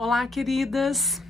Olá, queridas!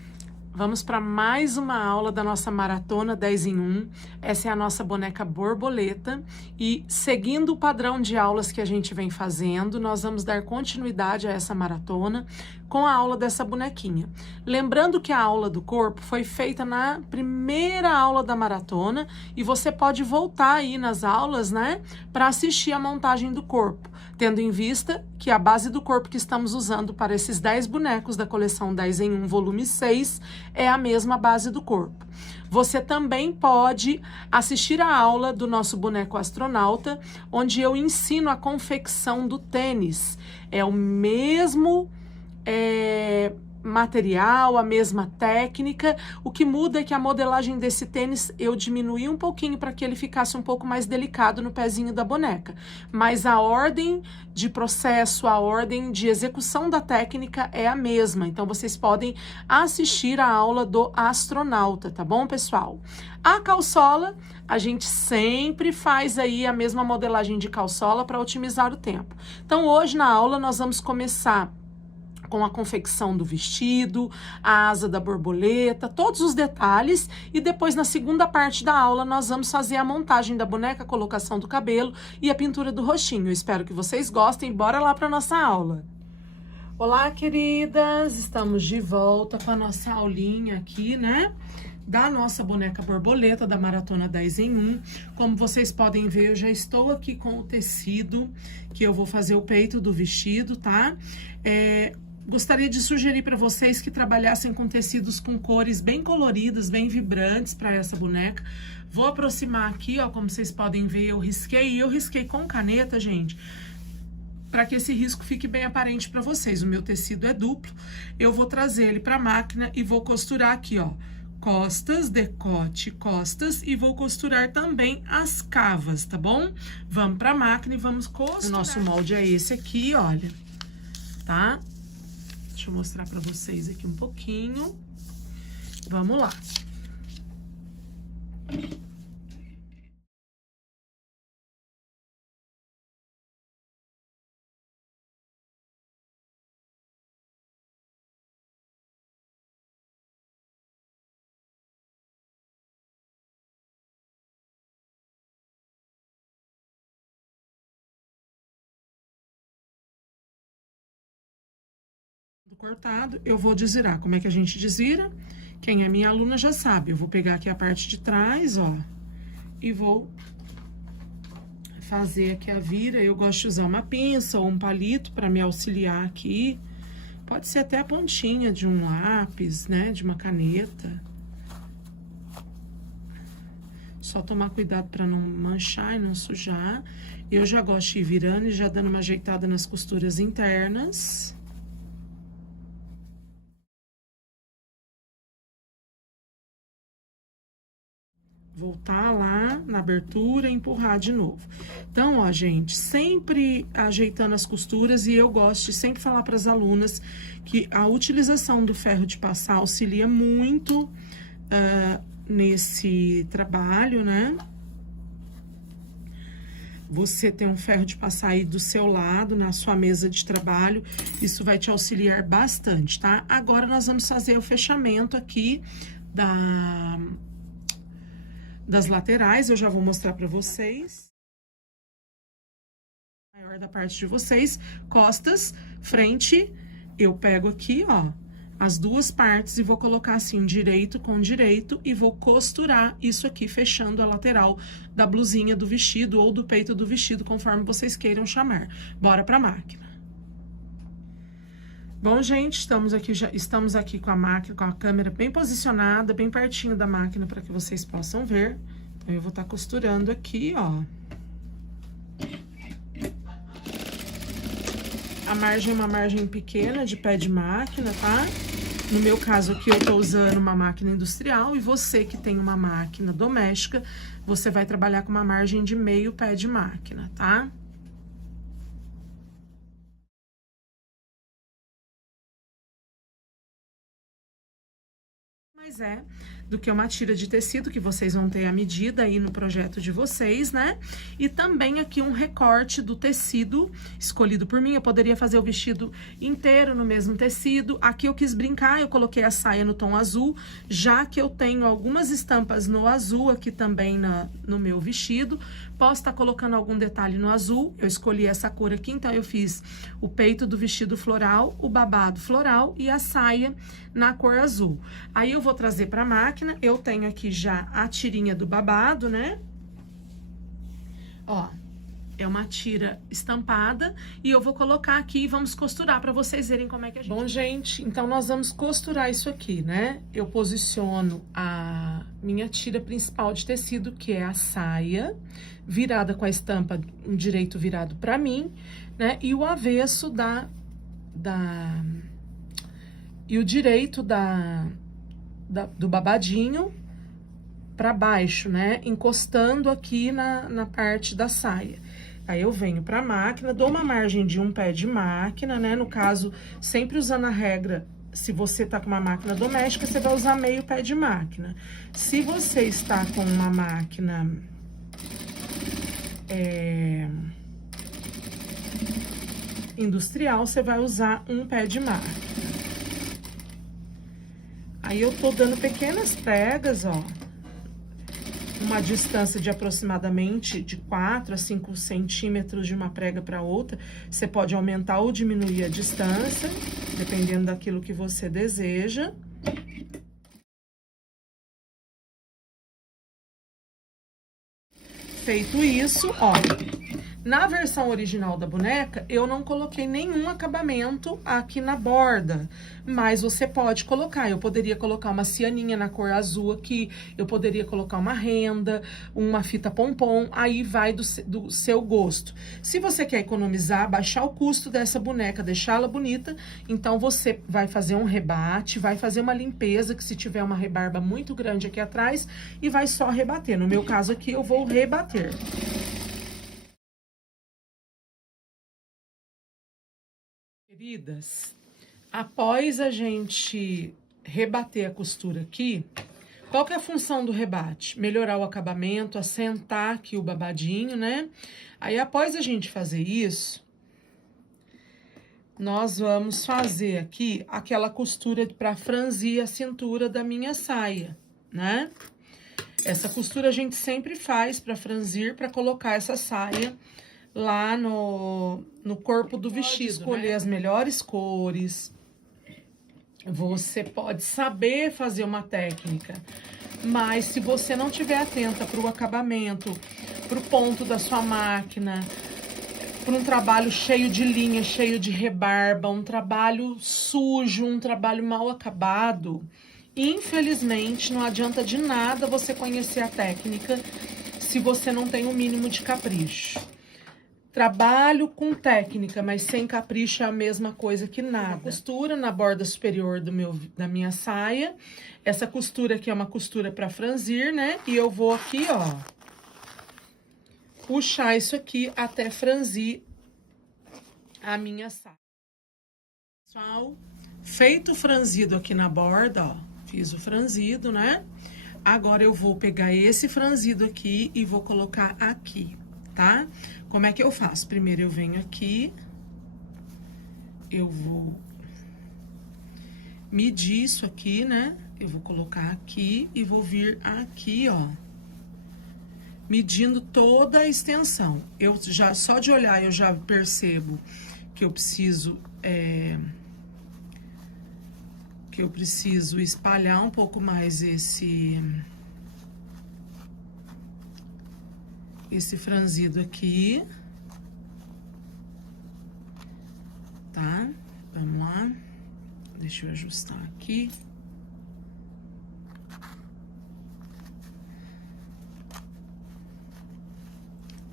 Vamos para mais uma aula da nossa maratona 10 em 1. Essa é a nossa boneca borboleta e, seguindo o padrão de aulas que a gente vem fazendo, nós vamos dar continuidade a essa maratona com a aula dessa bonequinha. Lembrando que a aula do corpo foi feita na primeira aula da maratona e você pode voltar aí nas aulas, né, para assistir a montagem do corpo, tendo em vista que a base do corpo que estamos usando para esses 10 bonecos da coleção 10 em 1, volume 6, é a mesma base do corpo. Você também pode assistir a aula do nosso boneco astronauta, onde eu ensino a confecção do tênis. É o mesmo material, a mesma técnica. O que muda é que a modelagem desse tênis eu diminuí um pouquinho para que ele ficasse um pouco mais delicado no pezinho da boneca. Mas a ordem de processo, a ordem de execução da técnica é a mesma. Então vocês podem assistir a aula do astronauta, tá bom, pessoal? A calçola, a gente sempre faz aí a mesma modelagem de calçola para otimizar o tempo. Então hoje na aula nós vamos começar com a confecção do vestido, a asa da borboleta, todos os detalhes, e depois na segunda parte da aula nós vamos fazer a montagem da boneca, a colocação do cabelo e a pintura do rostinho. Eu espero que vocês gostem. Bora lá para nossa aula. Olá, queridas! Estamos de volta com a nossa aulinha aqui, né? Da nossa boneca borboleta, da Maratona 10 em 1. Como vocês podem ver, eu já estou aqui com o tecido, que eu vou fazer o peito do vestido, tá? Gostaria de sugerir para vocês que trabalhassem com tecidos com cores bem coloridas, bem vibrantes para essa boneca. Vou aproximar aqui, ó, como vocês podem ver, eu risquei com caneta, gente, para que esse risco fique bem aparente para vocês. O meu tecido é duplo, eu vou trazer ele para a máquina e vou costurar aqui, ó, costas, decote, costas, e vou costurar também as cavas, tá bom? Vamos para a máquina e vamos costurar. O nosso molde é esse aqui, olha, tá? Deixa eu mostrar para vocês aqui um pouquinho. Vamos lá. Cortado, eu vou desvirar. Como é que a gente desvira? Quem é minha aluna já sabe. Eu vou pegar aqui a parte de trás, ó, e vou fazer aqui a vira. Eu gosto de usar uma pinça ou um palito para me auxiliar aqui. Pode ser até a pontinha de um lápis, né, de uma caneta. Só tomar cuidado para não manchar e não sujar. Eu já gosto de ir virando e já dando uma ajeitada nas costuras internas. Voltar lá na abertura e empurrar de novo. Então, ó, gente, sempre ajeitando as costuras, e eu gosto de sempre falar para as alunas que a utilização do ferro de passar auxilia muito nesse trabalho, né? Você tem um ferro de passar aí do seu lado, na sua mesa de trabalho, isso vai te auxiliar bastante, tá? Agora, nós vamos fazer o fechamento aqui das laterais. Eu já vou mostrar para vocês. Maior da parte de vocês, costas, frente, eu pego aqui, ó, as duas partes e vou colocar assim, direito com direito, e vou costurar isso aqui, fechando a lateral da blusinha do vestido ou do peito do vestido, conforme vocês queiram chamar. Bora pra máquina. Bom, gente, estamos aqui com a máquina, com a câmera bem posicionada, bem pertinho da máquina, para que vocês possam ver. Então, eu vou estar costurando aqui, ó. A margem é uma margem pequena de pé de máquina, tá? No meu caso aqui, eu tô usando uma máquina industrial, e você que tem uma máquina doméstica, você vai trabalhar com uma margem de meio pé de máquina, tá? mais é do que uma tira de tecido, que vocês vão ter a medida aí no projeto de vocês, né? E também aqui um recorte do tecido escolhido por mim. Eu poderia fazer o vestido inteiro no mesmo tecido. Aqui eu quis brincar, eu coloquei a saia no tom azul, já que eu tenho algumas estampas no azul aqui também no meu vestido. Posso estar colocando algum detalhe no azul, eu escolhi essa cor aqui, então eu fiz o peito do vestido floral, o babado floral e a saia na cor azul. Aí eu vou trazer para a máquina, eu tenho aqui já a tirinha do babado, né? Ó, é uma tira estampada e eu vou colocar aqui e vamos costurar para vocês verem como é que a gente... Bom, gente, então nós vamos costurar isso aqui, né? Eu posiciono a minha tira principal de tecido, que é a saia, virada com a estampa, um direito virado para mim, né? E o avesso e o direito do babadinho para baixo, né? Encostando aqui na parte da saia. Aí eu venho para a máquina, dou uma margem de um pé de máquina, né? No caso, sempre usando a regra, se você tá com uma máquina doméstica, você vai usar meio pé de máquina. Se você está com uma máquina industrial, você vai usar um pé de máquina. Aí eu tô dando pequenas pregas, ó, uma distância de aproximadamente de 4 a 5 centímetros de uma prega para outra. Você pode aumentar ou diminuir a distância, dependendo daquilo que você deseja. Feito isso, ó, na versão original da boneca, eu não coloquei nenhum acabamento aqui na borda, mas você pode colocar. Eu poderia colocar uma cianinha na cor azul aqui, eu poderia colocar uma renda, uma fita pompom, aí vai do seu gosto. Se você quer economizar, baixar o custo dessa boneca, deixá-la bonita, então você vai fazer um rebate, vai fazer uma limpeza, que se tiver uma rebarba muito grande aqui atrás, e vai só rebater. No meu caso aqui, eu vou rebater. Queridas, após a gente rebater a costura aqui, qual que é a função do rebate? Melhorar o acabamento, assentar aqui o babadinho, né? Aí, após a gente fazer isso, nós vamos fazer aqui aquela costura para franzir a cintura da minha saia, né? Essa costura a gente sempre faz para franzir, para colocar essa saia lá no corpo do vestido, escolher, né, as melhores cores. Você pode saber fazer uma técnica, mas se você não estiver atenta para o acabamento, para o ponto da sua máquina, para um trabalho cheio de linha, cheio de rebarba, um trabalho sujo, um trabalho mal acabado, infelizmente não adianta de nada você conhecer a técnica se você não tem o mínimo de capricho. Trabalho com técnica, mas sem capricho é a mesma coisa que nada. Uma costura na borda superior da minha saia. Essa costura aqui é uma costura para franzir, né? E eu vou aqui, ó, puxar isso aqui até franzir a minha saia. Pessoal, feito o franzido aqui na borda, ó, fiz o franzido, né? Agora eu vou pegar esse franzido aqui e vou colocar aqui, tá? Como é que eu faço? Primeiro eu venho aqui, eu vou medir isso aqui, né? Eu vou colocar aqui e vou vir aqui, ó, medindo toda a extensão. Eu já, só de olhar, eu já percebo que eu preciso, espalhar um pouco mais esse franzido aqui, tá? Vamos lá, deixa eu ajustar aqui.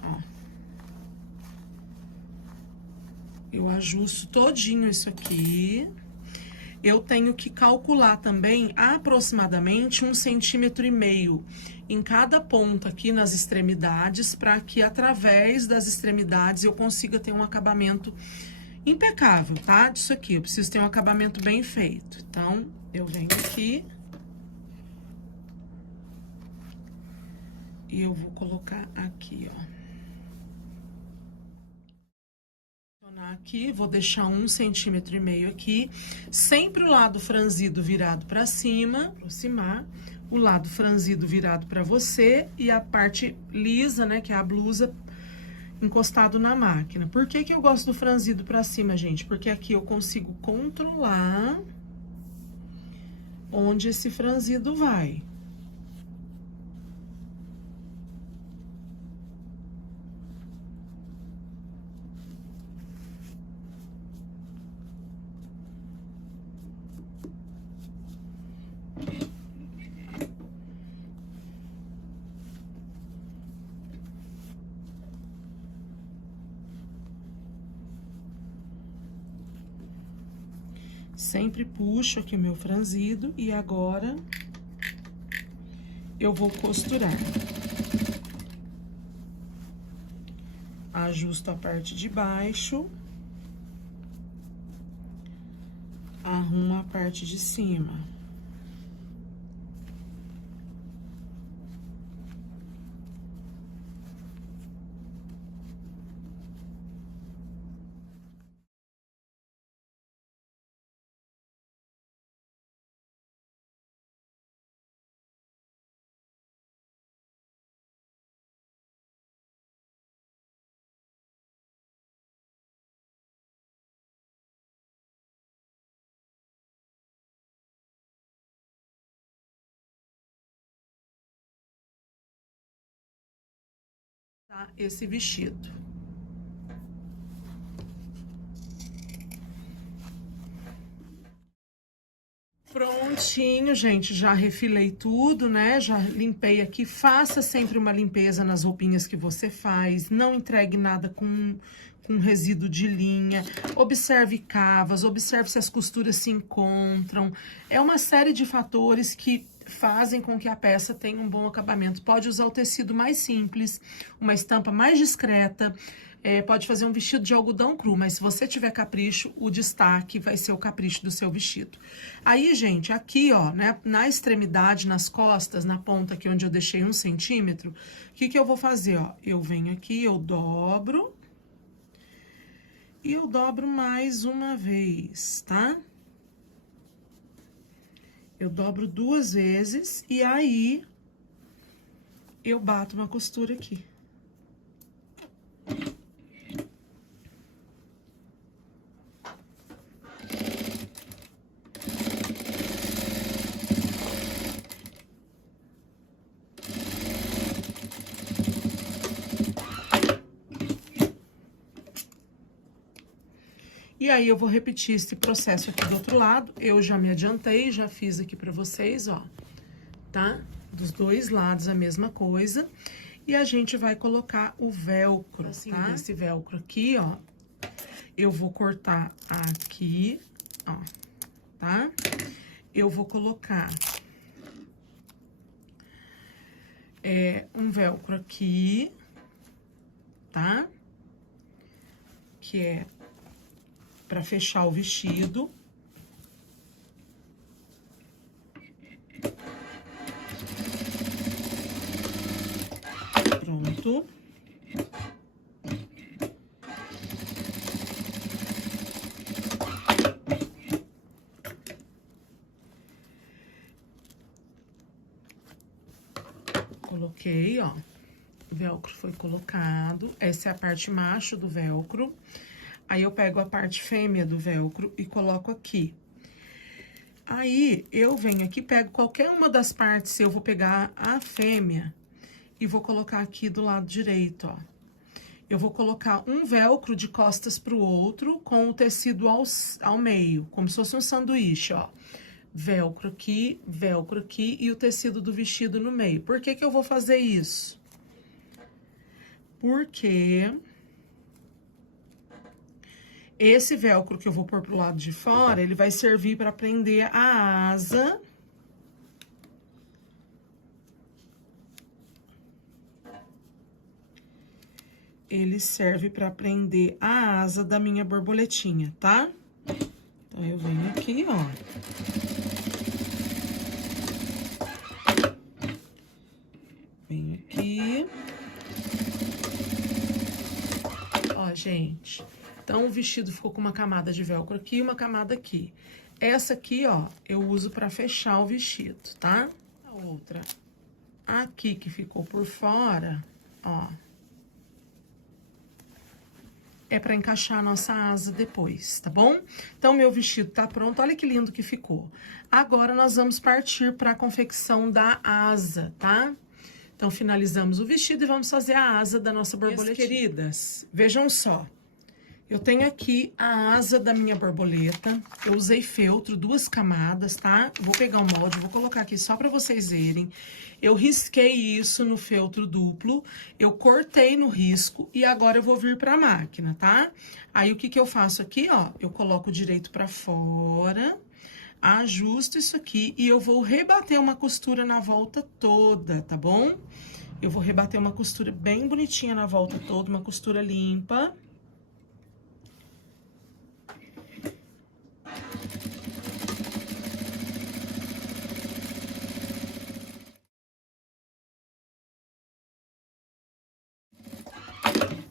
Ó, eu ajusto todinho isso aqui. Eu tenho que calcular também aproximadamente 1,5 centímetros em cada ponta aqui nas extremidades, para que através das extremidades eu consiga ter um acabamento impecável, tá? Disso aqui, eu preciso ter um acabamento bem feito. Então, eu venho aqui E eu vou colocar aqui, ó. Aqui, vou deixar 1,5 centímetro aqui, sempre o lado franzido virado pra cima, aproximar, o lado franzido virado pra você e a parte lisa, né, que é a blusa, encostado na máquina. Por que que eu gosto do franzido pra cima, gente? Porque aqui eu consigo controlar onde esse franzido vai. Sempre puxo aqui o meu franzido e agora eu vou costurar. Ajusto a parte de baixo. Arrumo a parte de cima. Tá? Esse vestido. Prontinho, gente, já refilei tudo, né? Já limpei aqui. Faça sempre uma limpeza nas roupinhas que você faz. Não entregue nada com resíduo de linha. Observe cavas, observe se as costuras se encontram. É uma série de fatores que fazem com que a peça tenha um bom acabamento. Pode usar o tecido mais simples, uma estampa mais discreta. Pode fazer um vestido de algodão cru, mas se você tiver capricho, o destaque vai ser o capricho do seu vestido. Aí, gente, aqui, ó, né, na extremidade, nas costas, na ponta aqui onde eu deixei 1 centímetro, o que que eu vou fazer, ó? Eu venho aqui, eu dobro, e eu dobro mais uma vez, tá? Eu dobro 2 vezes, e aí, eu bato uma costura aqui. E aí, eu vou repetir esse processo aqui do outro lado. Eu já me adiantei, já fiz aqui pra vocês, ó, tá? Dos dois lados a mesma coisa. E a gente vai colocar o velcro, assim, tá? Esse velcro aqui, ó, eu vou cortar aqui, ó, tá? Eu vou colocar um velcro aqui, tá? Que é pra fechar o vestido. Pronto. Coloquei, ó. O velcro foi colocado. Essa é a parte macho do velcro. Aí, eu pego a parte fêmea do velcro e coloco aqui. Aí, eu venho aqui, pego qualquer uma das partes, eu vou pegar a fêmea e vou colocar aqui do lado direito, ó. Eu vou colocar um velcro de costas pro outro com o tecido ao meio, como se fosse um sanduíche, ó. Velcro aqui e o tecido do vestido no meio. Por que que eu vou fazer isso? Porque esse velcro que eu vou pôr pro lado de fora, ele vai servir para prender a asa. Ele serve para prender a asa da minha borboletinha, tá? Então, eu venho aqui, ó. Venho aqui. Ó, gente. Então, o vestido ficou com uma camada de velcro aqui e uma camada aqui. Essa aqui, ó, eu uso pra fechar o vestido, tá? A outra aqui que ficou por fora, ó, é pra encaixar a nossa asa depois, tá bom? Então, meu vestido tá pronto, olha que lindo que ficou. Agora, nós vamos partir pra confecção da asa, tá? Então, finalizamos o vestido e vamos fazer a asa da nossa borboleta. Minhas queridas, vejam só. Eu tenho aqui a asa da minha borboleta. Eu usei feltro, 2 camadas, tá? Vou pegar o molde, vou colocar aqui só pra vocês verem. Eu risquei isso no feltro duplo, eu cortei no risco e agora eu vou vir pra máquina, tá? Aí, o que que eu faço aqui, ó? Eu coloco direito pra fora, ajusto isso aqui e eu vou rebater uma costura na volta toda, tá bom? Eu vou rebater uma costura bem bonitinha na volta toda, uma costura limpa.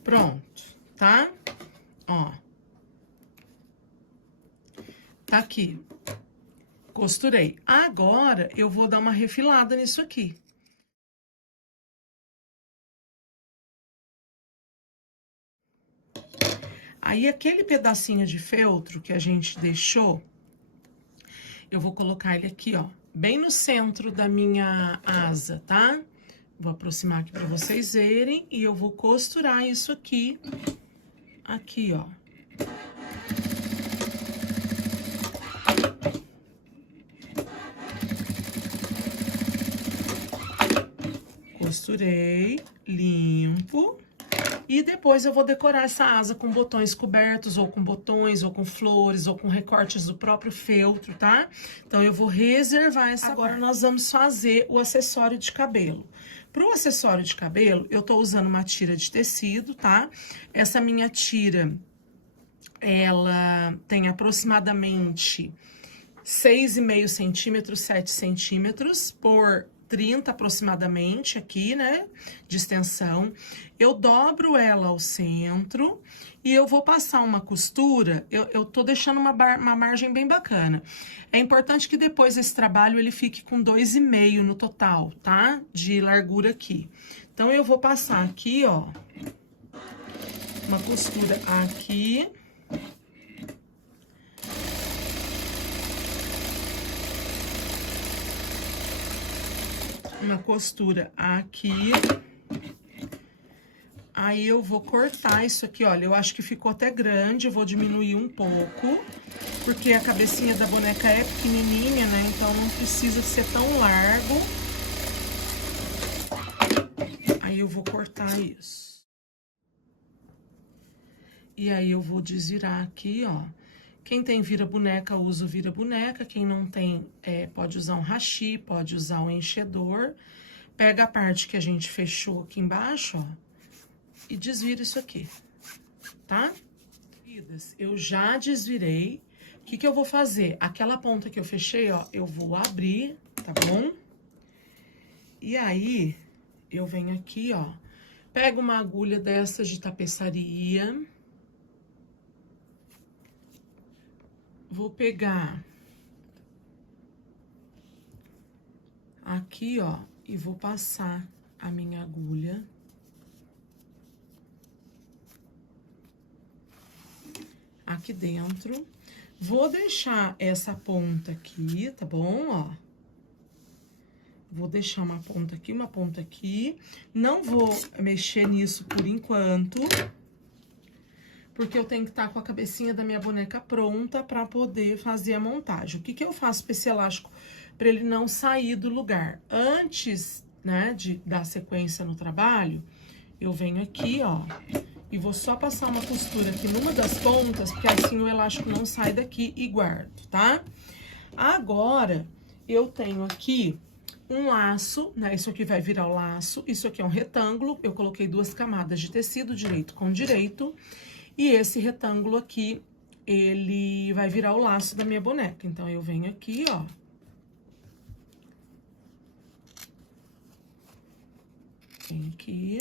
Pronto, tá? Ó. Tá aqui. Costurei. Agora, eu vou dar uma refilada nisso aqui. Aí, aquele pedacinho de feltro que a gente deixou, eu vou colocar ele aqui, ó, bem no centro da minha asa, tá? Vou aproximar aqui pra vocês verem e eu vou costurar isso aqui, ó. Costurei, limpo. E depois eu vou decorar essa asa com botões cobertos, ou com botões, ou com flores, ou com recortes do próprio feltro, tá? Então, eu vou reservar essa parte. Agora, nós vamos fazer o acessório de cabelo. Pro acessório de cabelo, eu tô usando uma tira de tecido, tá? Essa minha tira, ela tem aproximadamente 6,5 centímetros, 7 centímetros por 30 aproximadamente aqui, né, de extensão. Eu dobro ela ao centro e eu vou passar uma costura, eu tô deixando uma margem bem bacana. É importante que depois esse trabalho ele fique com 2,5 no total, tá? De largura aqui. Então, eu vou passar aqui, ó, uma costura aqui. Uma costura aqui. Aí, eu vou cortar isso aqui, olha, eu acho que ficou até grande, eu vou diminuir um pouco, porque a cabecinha da boneca é pequenininha, né, então não precisa ser tão largo. Aí, eu vou cortar isso. E aí, eu vou desvirar aqui, ó. Quem tem vira-boneca, usa o vira-boneca. Quem não tem, pode usar um hashi, pode usar um enchedor. Pega a parte que a gente fechou aqui embaixo, ó, e desvira isso aqui, tá? Eu já desvirei. O que que eu vou fazer? Aquela ponta que eu fechei, ó, eu vou abrir, tá bom? E aí, eu venho aqui, ó, pego uma agulha dessa de tapeçaria. Vou pegar aqui, ó, e vou passar a minha agulha. Aqui dentro. Vou deixar essa ponta aqui, tá bom? Ó. Vou deixar uma ponta aqui. Não vou mexer nisso por enquanto, porque eu tenho que estar com a cabecinha da minha boneca pronta pra poder fazer a montagem. O que que eu faço pra esse elástico? Pra ele não sair do lugar. Antes, né, de dar sequência no trabalho, eu venho aqui, ó, e vou só passar uma costura aqui numa das pontas, porque assim o elástico não sai daqui e guardo, tá? Agora, eu tenho aqui um laço, né, isso aqui vai virar o laço, isso aqui é um retângulo, eu coloquei 2 camadas de tecido, direito com direito. E esse retângulo aqui, ele vai virar o laço da minha boneca. Então, eu venho aqui, ó. Vem aqui.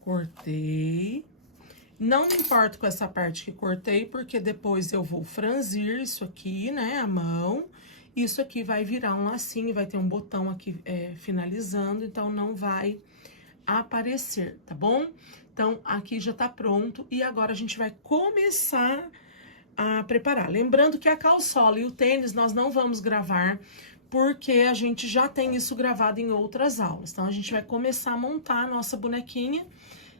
Cortei. Não me importo com essa parte que cortei, porque depois eu vou franzir isso aqui, né, a mão. Isso aqui vai virar um lacinho, vai ter um botão aqui finalizando, então não vai aparecer, tá bom? Então, aqui já tá pronto e agora a gente vai começar a preparar. Lembrando que a calçola e o tênis nós não vamos gravar, porque a gente já tem isso gravado em outras aulas. Então, a gente vai começar a montar a nossa bonequinha,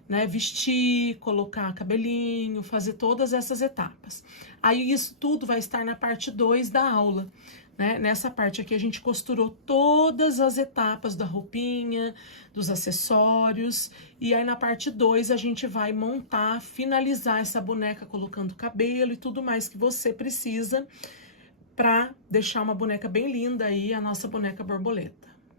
né? Vestir, colocar cabelinho, fazer todas essas etapas. Aí, isso tudo vai estar na parte 2 da aula, né? Nessa parte aqui, a gente costurou todas as etapas da roupinha, dos acessórios. E aí, na parte 2, a gente vai montar, finalizar essa boneca, colocando cabelo e tudo mais que você precisa para deixar uma boneca bem linda aí, a nossa boneca borboleta.